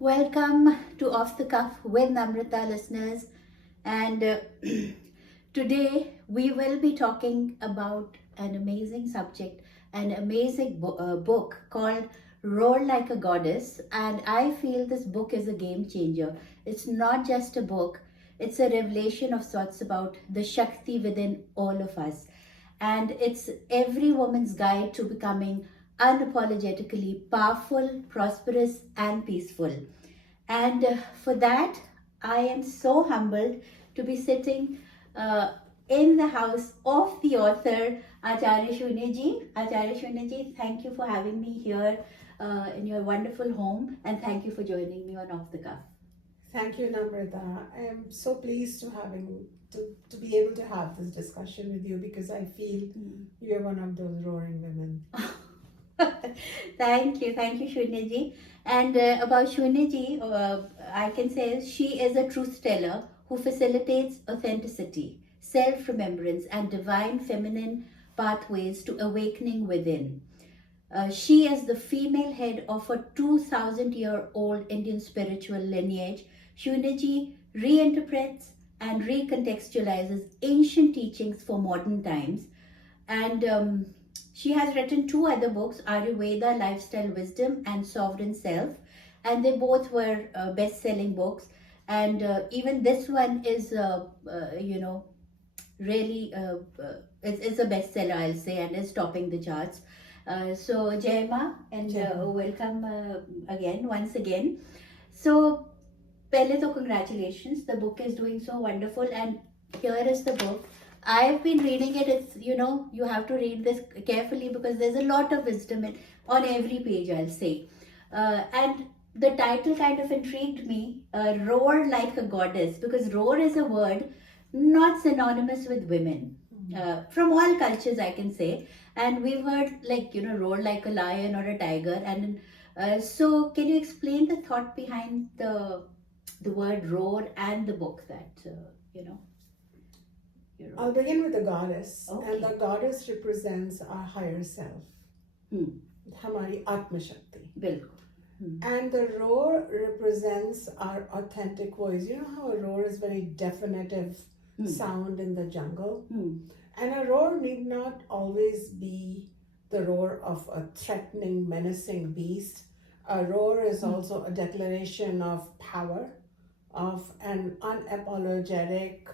Welcome to Off the Cuff with Namrita listeners. And today we will be talking about an amazing subject, an amazing book called Roar Like a Goddess. And I feel this book is a game changer. It's not just a book, it's a revelation of sorts about the Shakti within all of us. And it's every woman's guide to becoming unapologetically powerful, prosperous, and peaceful. And for that, I am so humbled to be sitting uh, in the house of the author, Acharya Shunya ji. Acharya Shunya ji, thank you for having me here in your wonderful home, and thank you for joining me on Off the Cuff. Thank you, Namrita. I am so pleased to be able to have this discussion with you because I feel you are one of those roaring women. Thank you, Shunya ji. And about Shunya ji, I can say she is a truth teller who facilitates authenticity, self remembrance, and divine feminine pathways to awakening within. She is the female head of a 2000-year-old Indian spiritual lineage. Shunyaji reinterprets and recontextualizes ancient teachings for modern times. And she has written two other books, Ayurveda, Lifestyle Wisdom, and Sovereign Self. And they both were best selling books. And even this one is, really, it's a bestseller, I'll say, and is topping the charts. So, Jaima, and welcome again, once again. So, pehle to congratulations. The book is doing so wonderful, and here is the book. I've been reading it. It's, you have to read this carefully because there's a lot of wisdom on every page, I'll say. And the title kind of intrigued me, Roar Like a Goddess, because roar is a word not synonymous with women. From all cultures, I can say. And we've heard, like, roar like a lion or a tiger. And so, can you explain the thought behind the word roar and the book that, you know, you I'll wrote? begin with the goddess, Okay. and the goddess represents our higher self, Hmm. Hamari Atma Shakti. Bilkul. Hmm. And the roar represents our authentic voice. You know how a roar is very definitive sound in the jungle? And a roar need not always be the roar of a threatening, menacing beast. A roar is also a declaration of power, of an unapologetic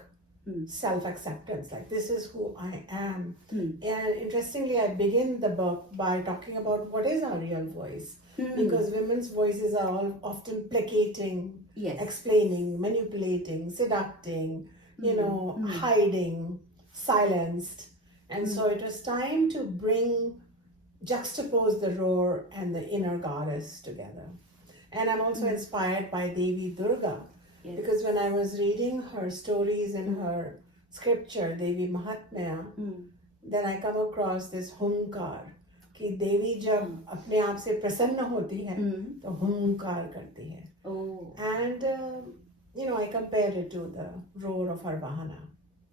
self acceptance. Like, this is who I am. And interestingly, I begin the book by talking about what is our real voice. Because women's voices are all often placating, Yes. explaining, manipulating, seducting, hiding, silenced. And so it was time to juxtapose the roar and the inner goddess together. And I'm also inspired by Devi Durga, Yes. because when I was reading her stories in her scripture, Devi Mahatmya, then I come across this hunkar, कि देवी जब अपने आप से प्रसन्न होती है तो हुंकार करती है. Oh. And I compare it to the roar of her vahana,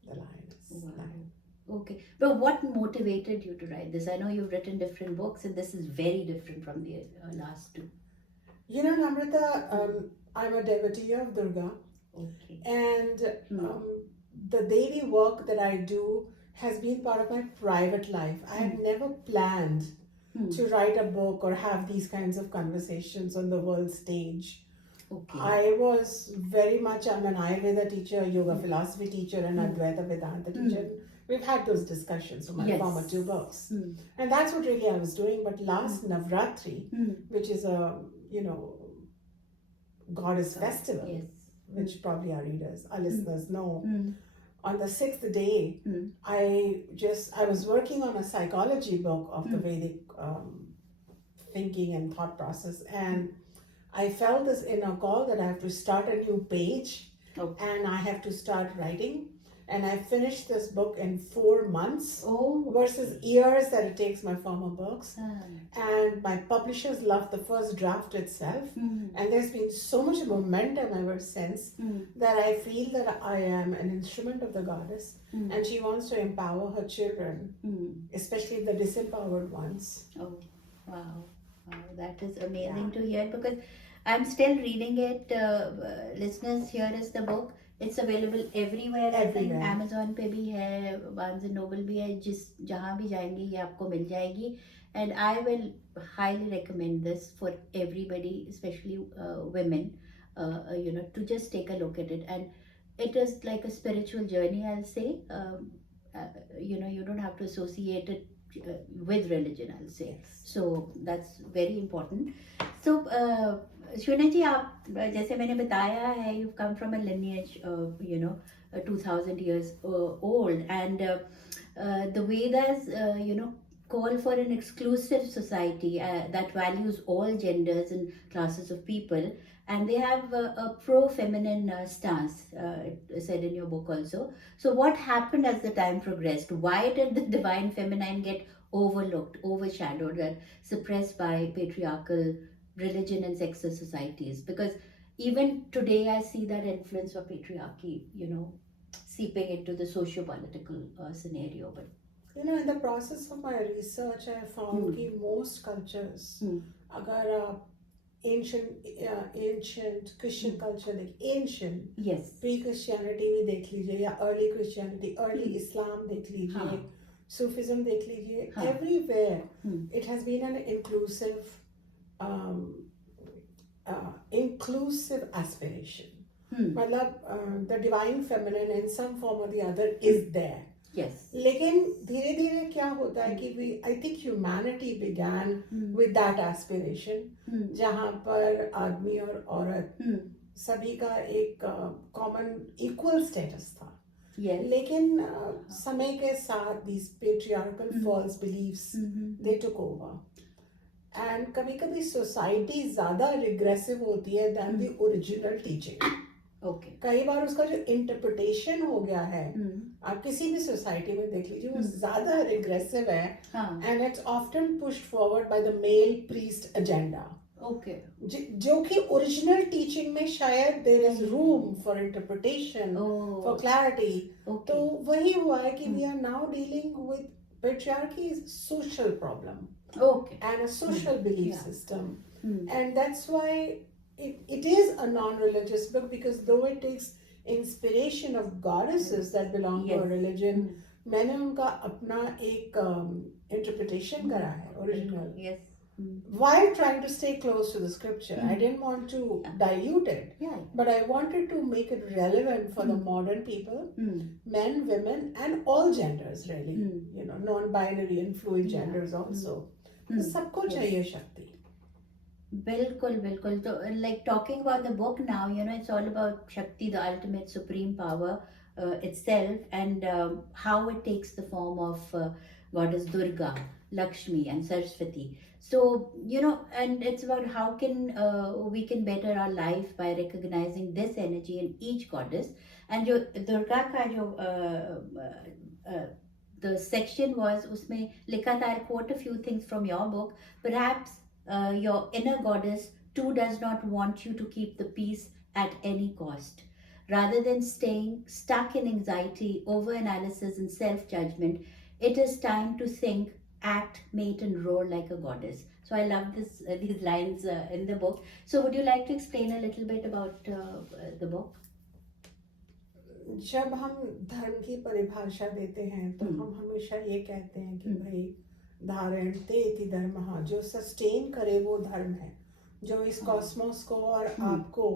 the lioness. Wow. Okay. But what motivated you to write this? I know you've written different books, and this is very different from the last two. You know, Namrita, I'm a devotee of Durga, Okay. and the Devi work that I do has been part of my private life. I had never planned to write a book or have these kinds of conversations on the world stage. Okay. I was very much, I'm an Ayurveda teacher, yoga philosophy teacher, and Advaita Vedanta teacher. We've had those discussions for my Yes. former two books. And that's what really I was doing. But last Navratri, which is a, goddess festival, Yes. which probably our readers, our listeners know. On the sixth day, I was working on a psychology book of the Vedic thinking and thought process, and I felt this inner call that I have to start a new page, and I have to start writing. And I finished this book in 4 months versus years that it takes my former books. And my publishers loved the first draft itself. And there's been so much momentum ever since that I feel that I am an instrument of the goddess. And she wants to empower her children, especially the disempowered ones. Oh, wow. Wow, that is amazing to hear, because I'm still reading it. Listeners, here is the book. It's available everywhere. I think Everywhere. Amazon पे भी है, Barnes and Noble भी है, जहाँ भी जाएंगी ये आपको मिल जाएगी. And I will highly recommend this for everybody, especially women, to just take a look at it. And it is like a spiritual journey, I'll say. You don't have to associate it with religion, I'll say. Yes. So that's very important. So, Shuna ji, आप जैसे मैंने बताया है, you've come from a lineage, 2,000 years old, and the Vedas, call for an exclusive society that values all genders and classes of people, and they have a pro-feminine stance, said in your book also. So, what happened as the time progressed? Why did the divine feminine get overlooked, overshadowed, and suppressed by patriarchal religion and sexist societies? Because even today I see that influence of patriarchy, seeping into the socio-political scenario. But in the process of my research, I found that most cultures, अगर आप ancient Christian culture, like ancient, yes, pre-Christianity भी देख लीजिए, या early Christianity, early Islam देख लीजिए, Sufism देख लीजिए, everywhere it has been an inclusive aspiration. मतलब the divine feminine in some form or the other is there. Yes. लेकिन धीरे धीरे क्या होता है कि I think humanity began with that aspiration, जहाँ पर आदमी और औरत सभी का एक common equal status था. Yes. लेकिन समय के साथ these patriarchal false beliefs they took over. And कभी कभी society ज़्यादा regressive होती है than the original teaching. Okay. कई बार उसका जो interpretation हो गया है, आप किसी भी society में देख लीजिए, वो ज़्यादा regressive है, and it's often pushed forward by the male priest agenda. Okay. जो कि original teaching में शायद there is room for interpretation, for clarity. Okay. तो वही हुआ है कि we are now dealing with patriarchy is a social problem. Okay. And a social belief system. And that's why it is a non-religious book, because though it takes inspiration of goddesses that belong to a religion, मैंने उनका अपना एक interpretation करा है, original. Yes. While trying to stay close to the scripture. I didn't want to dilute it, but I wanted to make it relevant for the modern people, men, women, and all genders really, non-binary and fluid genders also. सबको चाहिए शक्ति. बिल्कुल. So, like talking about the book now, it's all about Shakti, the ultimate supreme power itself, and how it takes the form of goddess Durga, Lakshmi, and Saraswati. So, and it's about how can we can better our life by recognizing this energy in each goddess. And जो Durga का जो the section was, उसमें लिखा था, I'll quote a few things from your book. Perhaps your inner goddess too does not want you to keep the peace at any cost. Rather than staying stuck in anxiety, over-analysis, and self-judgment, it is time to think, act, mate, and roar like a goddess. So I love these lines in the book. So would you like to explain a little bit about the book? जब हम धर्म की परिभाषा देते हैं तो हम हमेशा ये कहते हैं कि भाई धारण तेति धर्म, जो सस्टेन करे वो धर्म है, जो इस कॉस्मोस को और आपको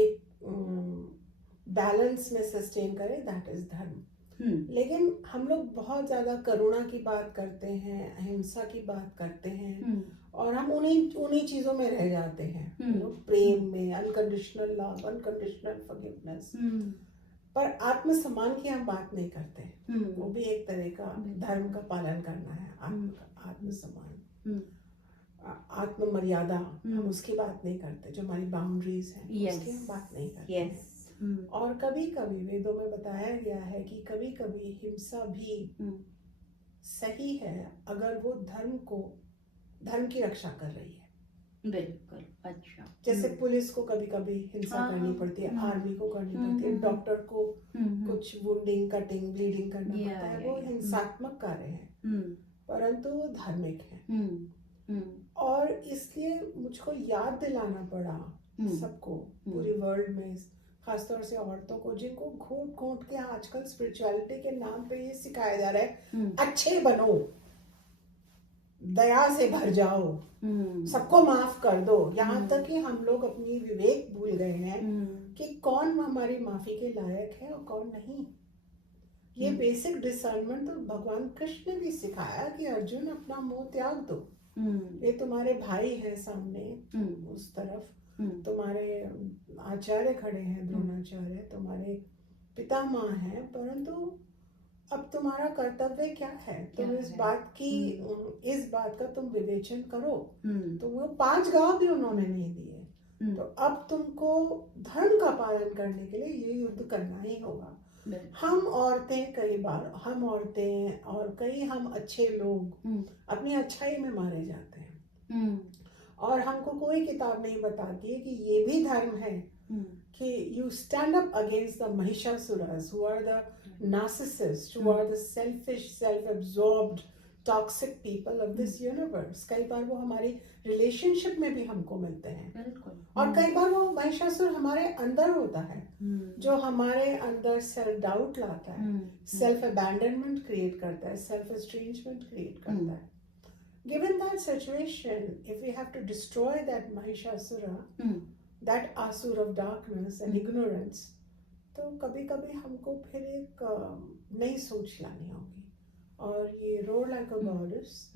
एक बैलेंस में सस्टेन करे, दैट इज धर्म. लेकिन हम लोग बहुत ज्यादा करुणा की बात करते हैं, अहिंसा की बात करते हैं, और हम उन्हीं चीजों में रह जाते हैं, प्रेम में, अनकंडीशनल लव, अनकंडीशनल फॉरगिवनेस. पर आत्मसम्मान की हम बात नहीं करते. वो भी एक तरह का धर्म का पालन करना है. आत्मसम्मान, आत्म मर्यादा, हम उसकी बात नहीं करते. जो हमारी बाउंड्रीज हैं, उसकी हम बात नहीं करते. और कभी कभी वेदों में बताया गया है कि कभी कभी हिंसा भी सही है अगर वो धर्म की रक्षा कर रही है. बिल्कुल. अच्छा. जैसे पुलिस को कभी कभी हिंसा करनी पड़ती है, आर्मी को करनी पड़ती है, डॉक्टर को कुछ वुंडिंग, कटिंग, ब्लीडिंग करना पड़ता है. वो हिंसात्मक कार्य हैं, परंतु वो धार्मिक हैं. और इसलिए मुझको याद दिलाना पड़ा सबको, पूरी वर्ल्ड में, खासतौर से औरतों को, जिनको घोट घोट के आजकल स्पिरिचुअलिटी के नाम पे ये सिखाया जा रहा है अच्छे बनो, दया से भर जाओ, सबको माफ कर दो। यहाँ तक कि हम लोग अपनी विवेक भूल गए हैं कि कौन हमारी माफी के लायक है और कौन नहीं। ये बेसिक डिसर्नमेंट तो भगवान कृष्ण ने भी सिखाया कि अर्जुन अपना मोह त्याग दो, ये तुम्हारे भाई हैं सामने, उस तरफ तुम्हारे आचार्य खड़े हैं, द्रोणाचार्य तुम्हारे पितामह हैं, परंतु अब तुम्हारा कर्तव्य क्या है, तुम इस बात की इस बात का तुम विवेचन करो। तो वो 5 गांव भी उन्होंने नहीं दिए, तो अब तुमको धर्म का पालन करने के लिए ये युद्ध करना ही होगा। हम औरतें कई बार, हम औरतें और कई हम अच्छे लोग अपनी अच्छाई में मारे जाते हैं, और हमको कोई किताब नहीं बताती है कि ये भी धर्म है कि you stand up against the mahishasuras, who are the narcissists, who are the selfish, self-absorbed, toxic people of this universe. कई बार वो हमारी रिलेशनशिप में भी हमको मिलते हैं, और कई बार वो महिषासुर हमारे अंदर होता है, जो हमारे अंदर सेल्फ डाउट लाता है, सेल्फ अबैंडनमेंट क्रिएट करता है, सेल्फ एस्ट्रेंजमेंट क्रिएट करता है। Given that situation, if we have to destroy that mahishasura, that asur of darkness and ignorance, तो कभी कभी हमको फिर एक नई सोच लानी होगी। और ये रोड लाइक अ गॉडेस,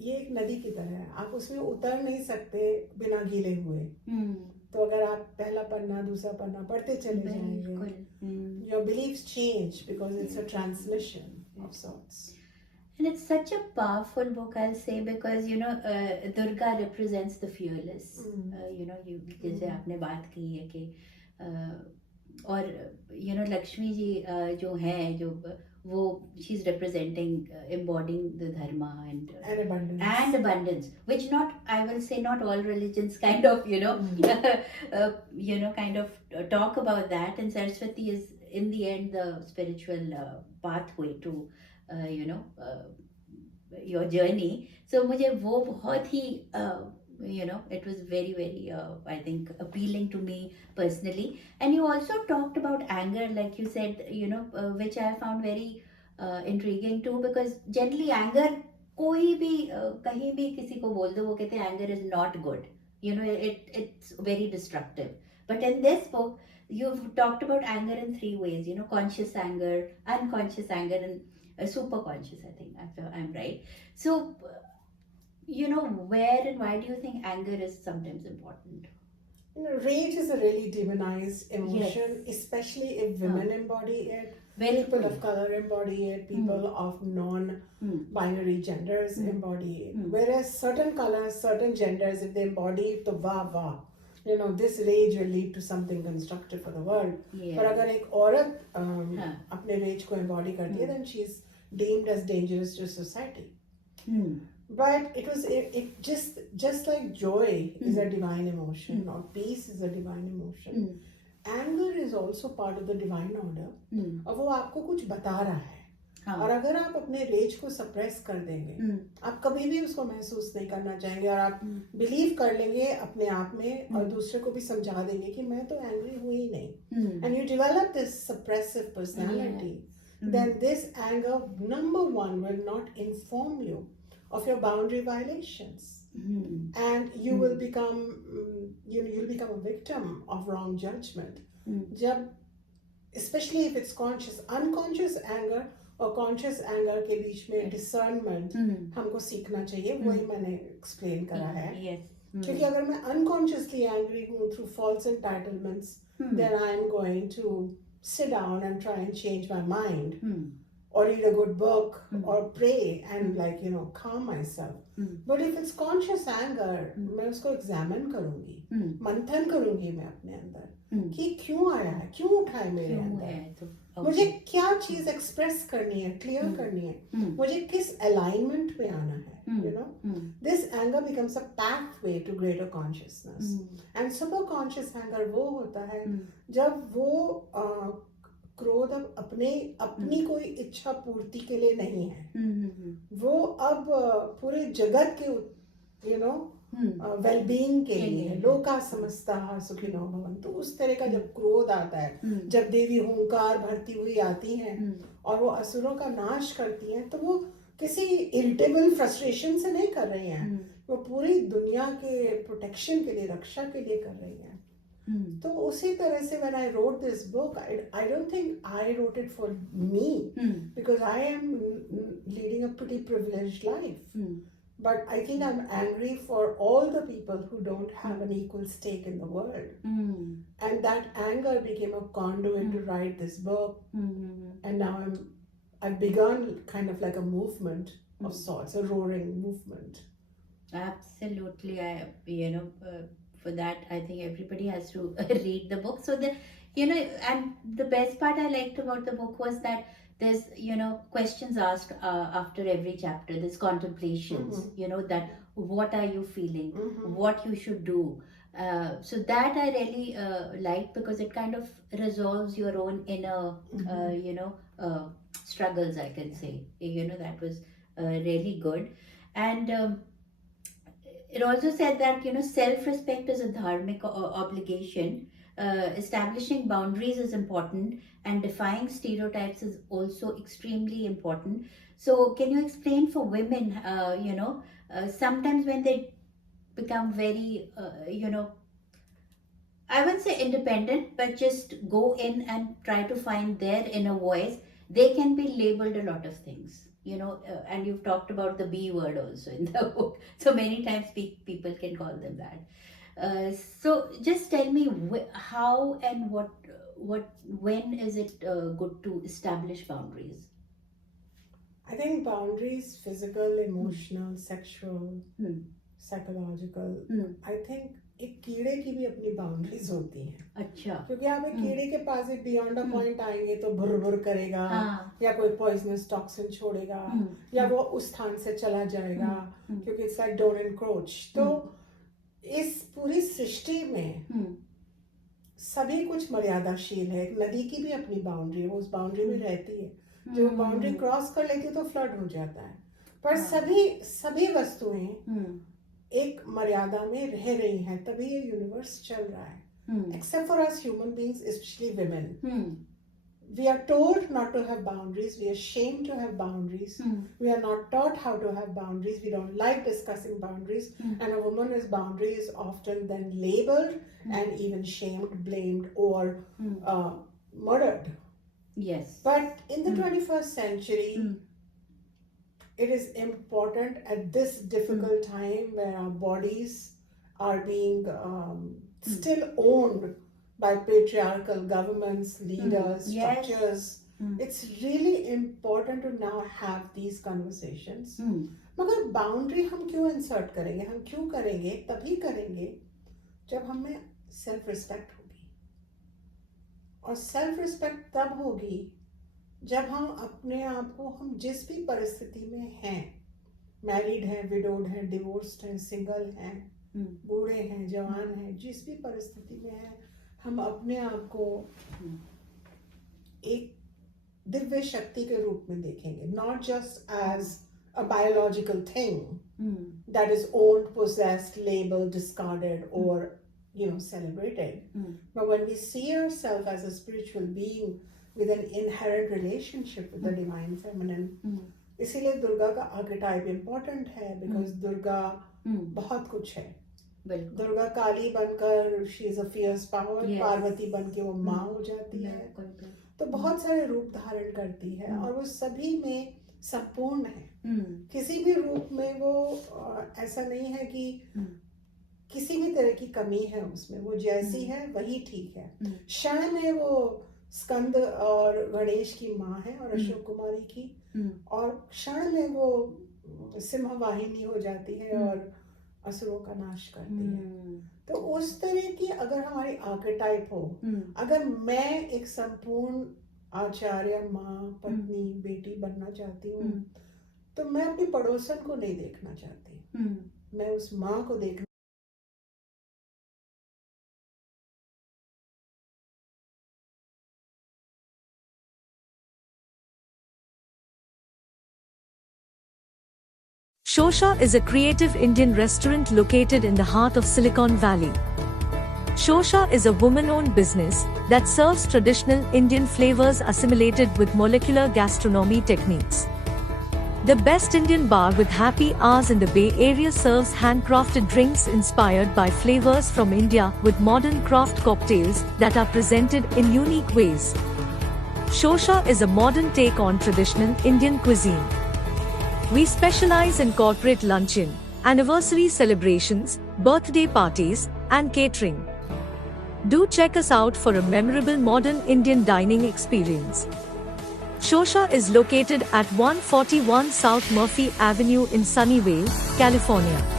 ये एक नदी की तरह है, आप उसमें उतर नहीं सकते बिना गीले हुए। तो अगर आप पहला पन्ना दूसरा पन्ना पढ़ते चले जाएंगे, your beliefs change because it's a transmission of sorts. And it's such a powerful book, I'll say, because Durga represents the fearless. जैसे आपने बात की है कि और लक्ष्मी जी जो हैं, जो वो she's representing embodying the dharma and abundance, which I will say not all religions kind of kind of talk about that, and Saraswati is in the end the spiritual pathway to your journey. So मुझे वो बहुत ही it was very very I think appealing to me personally. And you also talked about anger, like you said, which I found very intriguing too, because generally anger, कोई भी कहीं भी किसी को बोल दो, वो कहते हैं anger is not good, it's very destructive. But in this book you've talked about anger in 3 ways, conscious anger, unconscious anger, and super conscious, I think, if I'm right. So where and why do you think anger is sometimes important? Rage is a really demonized emotion, yes, especially if women embody it, people of color embody it, people of non-binary genders embody it. Whereas certain colors, certain genders, if they embody it, to wah, this rage will lead to something constructive for the world. Yes. पर अगर एक औरत अपने rage को embody करती है, then she's deemed as dangerous to society. But it just like joy is a divine emotion, or peace is a divine emotion. Anger is also part of the divine order. और वो आपको कुछ बता रहा है, और अगर आप अपने रेज को सप्रेस कर देंगे, आप कभी भी उसको महसूस नहीं करना चाहेंगे, और आप बिलीव कर लेंगे अपने आप में, और दूसरे को भी समझा देंगे कि मैं तो एंग्री हुई ही नहीं, and you develop this suppressive personality, then this anger, number one, will not inform you of your boundary violations, and you will become you'll become a victim of wrong judgment. जब especially if it's conscious, unconscious anger और conscious anger के बीच में discernment हमको सीखना चाहिए, वही मैंने explain करा है। क्योंकि अगर मैं unconsciously angry हूँ through false entitlements, then I'm going to sit down and try and change my mind, or read a good book, or pray and calm myself. But if it's conscious anger, मैं उसको examine करूँगी, मंथन करूँगी मैं अपने अंदर कि क्यों आया है, क्यों उठा है मेरे अंदर, मुझे क्या चीज एक्सप्रेस करनी है, क्लियर करनी है, मुझे किस अलाइनमेंट में आना है, This anger becomes a pathway to greater consciousness. And super conscious anger वो होता है जब वो क्रोध अब अपनी कोई इच्छा पूर्ति के लिए नहीं है, वो अब पूरे जगत के यू नो वेलबींग के लिए है, लोका समस्ता सुखिनो भवन्तु, उस तरह का जब क्रोध आता है, जब देवी हुंकार भरती हुई आती हैं और वो असुरों का नाश करती हैं, तो वो किसी इरिटेबल फ्रस्ट्रेशन से नहीं कर रही हैं, वो पूरी दुनिया के प्रोटेक्शन के लिए, रक्षा के लिए कर रही हैं. तो उसी तरह से when I wrote this book, I don't think I wrote it for me, because I am leading a pretty privileged life. But I think I'm angry for all the people who don't have an equal stake in the world. And that anger became a conduit to write this book. And now I've begun kind of like a movement of sorts, a roaring movement. Absolutely. For that, I think everybody has to read the book. So and the best part I liked about the book was that there's, questions asked after every chapter. There's contemplations, that what are you feeling, what you should do. So that I really liked, because it kind of resolves your own inner, struggles, I can say. That was really good. And it also said that self-respect is a dharmic obligation. Establishing boundaries is important, and defying stereotypes is also extremely important. So can you explain for women, sometimes when they become very I wouldn't say independent, but just go in and try to find their inner voice, they can be labeled a lot of things, and you've talked about the B word also in the book. So many times people can call them that. So just tell me how and when is it good to establish boundaries? I think boundaries, physical, emotional, sexual, psychological, I think एक कीड़े की भी अपनी boundaries होती हैं. अच्छा. क्योंकि आप एक कीड़े के पास एक बियॉन्ड अ पॉइंट आएंगे तो भुर भुर करेगा, या कोई पॉइजनस टॉक्सिन छोड़ेगा, या वो उस स्थान से चला जाएगा, क्योंकि इट्स लाइक डोंट एनक्रोच. तो इस पूरी सृष्टि में सभी कुछ मर्यादाशील है. एक नदी की भी अपनी बाउंड्री है, वो उस बाउंड्री में रहती है. जो बाउंड्री क्रॉस कर लेती है तो फ्लड हो जाता है. पर सभी वस्तुएं एक मर्यादा में रह रही हैं, तभी ये यूनिवर्स चल रहा है. Except for us human beings, especially women. We are told not to have boundaries. We are shamed to have boundaries. We are not taught how to have boundaries. We don't like discussing boundaries. And a woman's boundary is often then labeled and even shamed, blamed, or murdered. Yes. But in the 21st century, it is important at this difficult time where our bodies are being still owned by patriarchal governments, leaders, structures. It's really important to now have these conversations. मगर boundary हम क्यों insert करेंगे? हम क्यों करेंगे? तभी करेंगे जब हमें सेल्फ रिस्पेक्ट होगी. और सेल्फ रिस्पेक्ट तब होगी जब हम अपने आप को, हम जिस भी परिस्थिति में हैं, मैरिड हैं, विडोड हैं, डिवोर्स्ड हैं, सिंगल हैं, बूढ़े हैं, जवान हैं, जिस भी परिस्थिति में हैं, हम अपने आप को एक दिव्य शक्ति के रूप में देखेंगे. Not just as a biological thing that is owned, possessed, labelled, discarded और celebrated. But when we see ourselves as a spiritual being with an inherent relationship with the divine feminine, इसीलिए दुर्गा का आर्केटाइप इम्पोर्टेंट है, because Durga बहुत कुछ है. दुर्गा काली बनकर she is a fierce power, Parvati बन के वो माँ हो जाती है, तो बहुत सारे रूप धारण करती है और वो सभी में संपूर्ण है. किसी भी रूप में वो ऐसा नहीं है कि किसी भी तरह की कमी है उसमें. वो जैसी है वही ठीक है. क्षण में वो स्कंद और गणेश की माँ है और अशोक कुमारी की, और क्षण में वो सिंह वाहिनी हो जाती है और असुरों का नाश करती है. तो उस तरह की अगर हमारी आर्केटाइप हो, अगर मैं एक संपूर्ण आचार्य, माँ, पत्नी, बेटी बनना चाहती हूँ, तो मैं अपनी पड़ोसन को नहीं देखना चाहती. मैं उस माँ को देखना Shosha is a creative Indian restaurant located in the heart of Silicon Valley. Shosha is a woman-owned business that serves traditional Indian flavors assimilated with molecular gastronomy techniques. The best Indian bar with happy hours in the Bay Area serves handcrafted drinks inspired by flavors from India with modern craft cocktails that are presented in unique ways. Shosha is a modern take on traditional Indian cuisine. We specialize in corporate luncheon, anniversary celebrations, birthday parties, and catering. Do check us out for a memorable modern Indian dining experience. Shosha is located at 141 South Murphy Avenue in Sunnyvale, California.